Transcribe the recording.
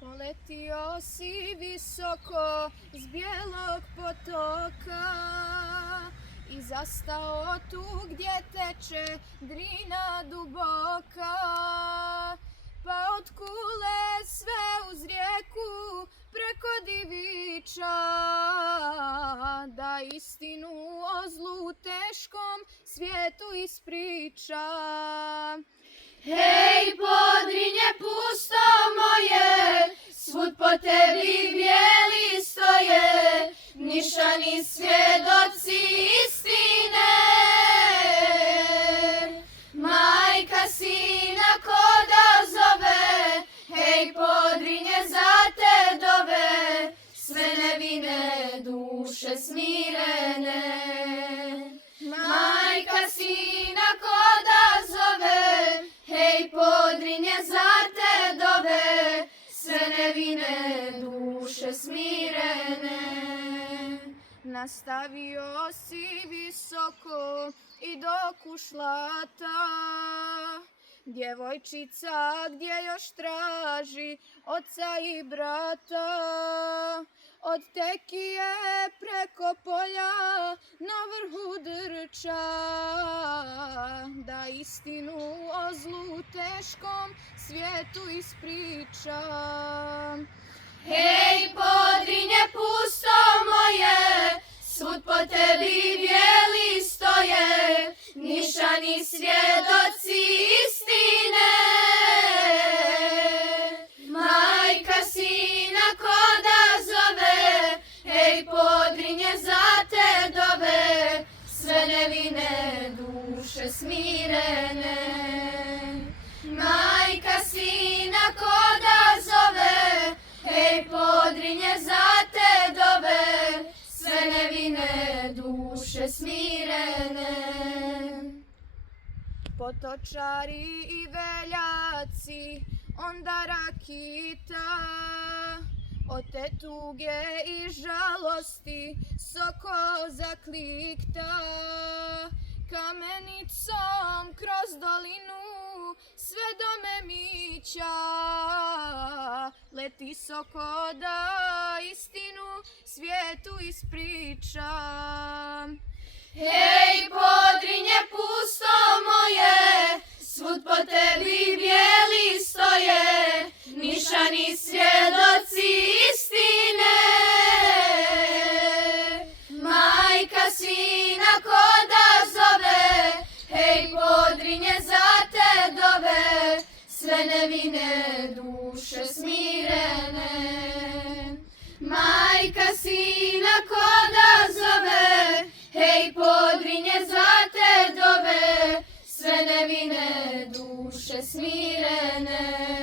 Poletio si visoko s bijelog potoka i zastao tu gdje teče Drina duboka, pa od kule sve uz rijeku preko diviča, da istinu o zlu teškom svijetu ispriča. Hej, Podrinje pusto moje, svud po tebi bijeli stoje, nišani svjedoci istine. Majka sina koda zove, hej, Podrinje za te dove, sve nevine duše smirene. Majka sina koda zove, hej, Podrinje za te dove, sve nevine duše smirene. Nastavio si visoko i dok ušla ta djevojčica gdje još traži oca i brata. Od Tekije preko polja na vrhu Drča, da istinu o zlu teškom svijetu ispriča. Hej, Podrinje pusto moje, svud po tebi bijeli stoje, nišani svjedoci istine. Majka sina koda zove, hej, Podrinje za te dove, sve nevine duše smirene. Majka sina koda zove, hej, Podrinje za te dove, sve nevine duše smirene. Potočari i veljaci, onda rakita, od te tuge i žalosti soko zaklikta. Kamenicom kroz dolinu sve do Memića leti soko da istinu svijetu ispriča. Hej, Podrinje pusto moje, svud po tebi bijeli stoje, nišani svjedoci istine. Majka sina koda zove, hej, Podrinje za te dove, sve nevine duše smirene. Majka sina koda zove, hej, Podrinje za te dove, sve nevine duše smirene.